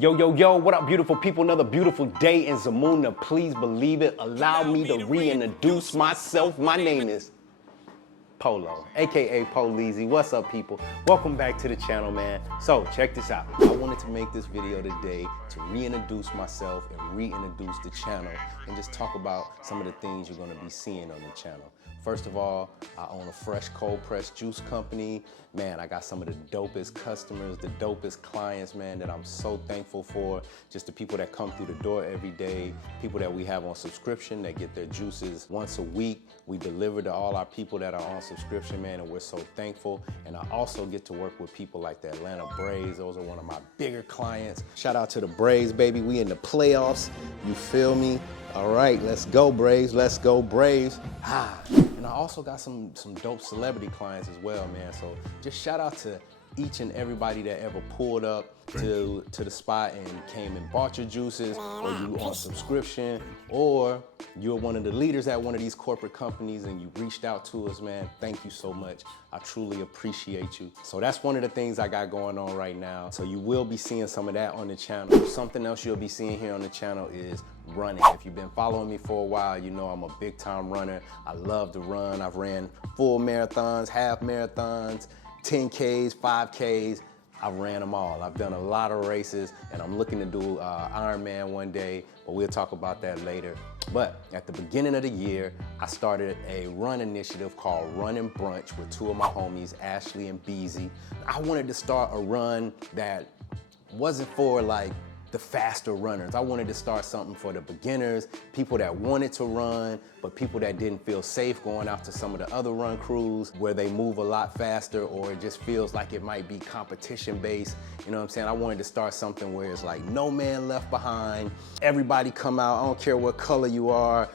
Yo, yo, yo, what up, beautiful people? Another beautiful day in Zamunda. Please believe it. Allow me to reintroduce myself. My name is Polo, aka Poleezy. What's up, people? Welcome back to the channel, man. So check this out. I wanted to make this video today to reintroduce myself and reintroduce the channel and just talk about some of the things you're going to be seeing on the channel. First of all, I own a fresh cold pressed juice company. Man, I got some of the dopest customers, the dopest clients, man, that I'm so thankful for. Just the people that come through the door every day, people that we have on subscription that get their juices once a week. We deliver to all our people that are on subscription, man, and we're so thankful. And I also get to work with people like the Atlanta Braves. Those are one of my bigger clients. Shout out to the Braves, baby. We in the playoffs. You feel me? All right, let's go Braves. Let's go Braves. And I also got some dope celebrity clients as well, man. So just shout out to each and everybody that ever pulled up to the spot and came and bought your juices, or you on subscription, or you're one of the leaders at one of these corporate companies and you reached out to us, man. Thank you so much. I truly appreciate you. So that's one of the things I got going on right now. So you will be seeing some of that on the channel. Something else you'll be seeing here on the channel is running. If you've been following me for a while, you know I'm a big time runner. I love to run. I've ran full marathons, half marathons, 10Ks, 5Ks. I've ran them all. I've done a lot of races, and I'm looking to do Ironman one day, but we'll talk about that later. But at the beginning of the year, I started a run initiative called N Brunch with two of my homies, Ashley and Beezy. I wanted to start a run that wasn't for like the faster runners. I wanted to start something for the beginners, people that wanted to run, but people that didn't feel safe going out to some of the other run crews where they move a lot faster, or it just feels like it might be competition based. You know what I'm saying? I wanted to start something where it's like no man left behind. Everybody come out. I don't care what color you are.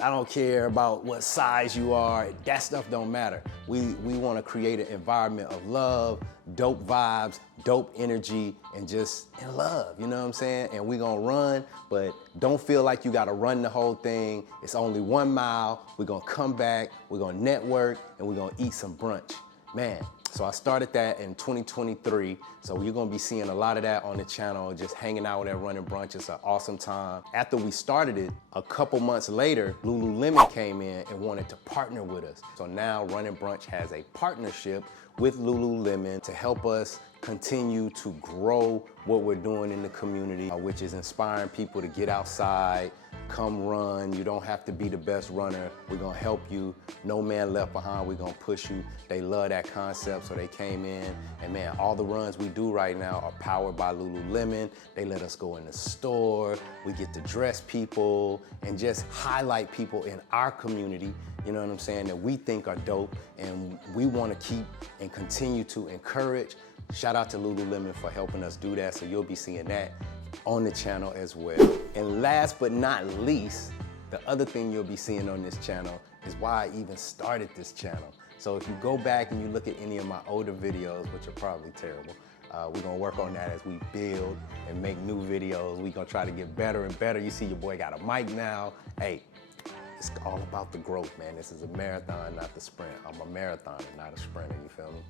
I don't care about what size you are. That stuff don't matter. We want to create an environment of love, dope vibes, dope energy, and just in love, you know what I'm saying? And we gonna run, but don't feel like you gotta run the whole thing. It's only 1 mile. We're gonna come back, we're gonna network, and we're gonna eat some brunch. Man, so I started that in 2023. So you're gonna be seeing a lot of that on the channel, just hanging out with that N Brunch. It's an awesome time. After we started it, a couple months later, Lululemon came in and wanted to partner with us. So now N Brunch has a partnership with Lululemon to help us continue to grow what we're doing in the community, which is inspiring people to get outside, come run. You don't have to be the best runner. We're gonna help you. No man left behind. We're gonna push you. They love that concept, so they came in. And man, all the runs we do right now are powered by Lululemon. They let us go in the store. We get to dress people and just highlight people in our community, you know what I'm saying, that we think are dope and we wanna keep and continue to encourage. Shout out to Lululemon for helping us do that, so you'll be seeing that on the channel as well. And last but not least, the other thing you'll be seeing on this channel is why I even started this channel. So if you go back and you look at any of my older videos, which are probably terrible, we're gonna work on that as we build and make new videos. We're gonna try to get better and better. You see your boy got a mic now. Hey, it's all about the growth, man. This is a marathon, not the sprint. I'm a marathoner, not a sprinter, you feel me?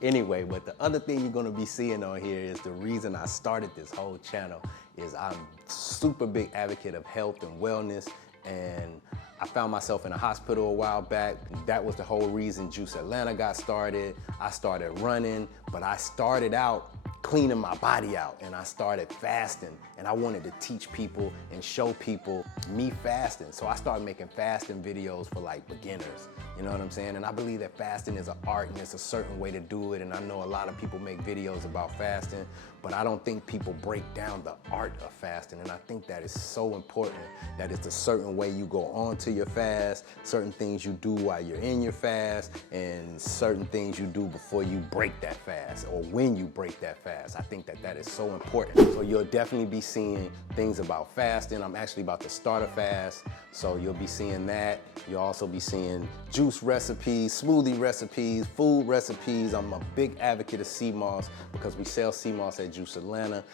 Anyway, but the other thing you're gonna be seeing on here is the reason I started this whole channel is I'm super big advocate of health and wellness, and I found myself in a hospital a while back. That was the whole reason Juice Atlanta got started. I started running, but I started out cleaning my body out, and I started fasting, and I wanted to teach people and show people me fasting. So I started making fasting videos for like beginners, you know what I'm saying? And I believe that fasting is an art and it's a certain way to do it, and I know a lot of people make videos about fasting, but I don't think people break down the art of fasting, and I think that is so important, that it's a certain way you go on to your fast, certain things you do while you're in your fast, and certain things you do before you break that fast, or when you break that fast. I think that that is so important. So you'll definitely be seeing things about fasting. I'm actually about to start a fast, so you'll be seeing that. You'll also be seeing juice recipes, smoothie recipes, food recipes. I'm a big advocate of sea moss because we sell sea moss at Juice Atlanta,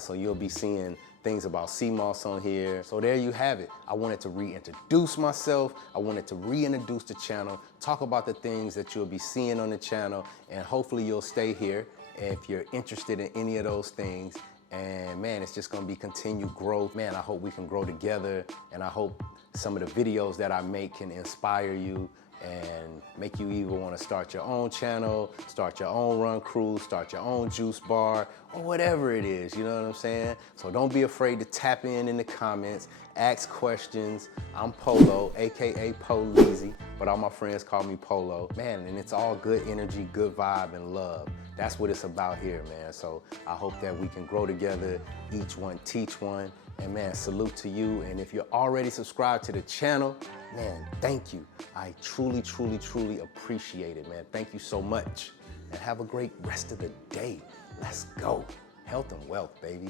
so you'll be seeing things about sea moss on here. So there you have it. I wanted to reintroduce myself. I wanted to reintroduce the channel, talk about the things that you'll be seeing on the channel, and hopefully you'll stay here if you're interested in any of those things. And man, it's just gonna be continued growth. Man, I hope we can grow together, and I hope some of the videos that I make can inspire you and make you either want to start your own channel, start your own run crew, start your own juice bar, or whatever it is, you know what I'm saying? So don't be afraid to tap in the comments, ask questions. I'm Polo, AKA Poleezy, but all my friends call me Polo. Man, and it's all good energy, good vibe, and love. That's what it's about here, man. So I hope that we can grow together, each one teach one. And man, salute to you. And if you're already subscribed to the channel, man, thank you. I truly, truly, truly appreciate it, man. Thank you so much. And have a great rest of the day. Let's go. Health and wealth, baby.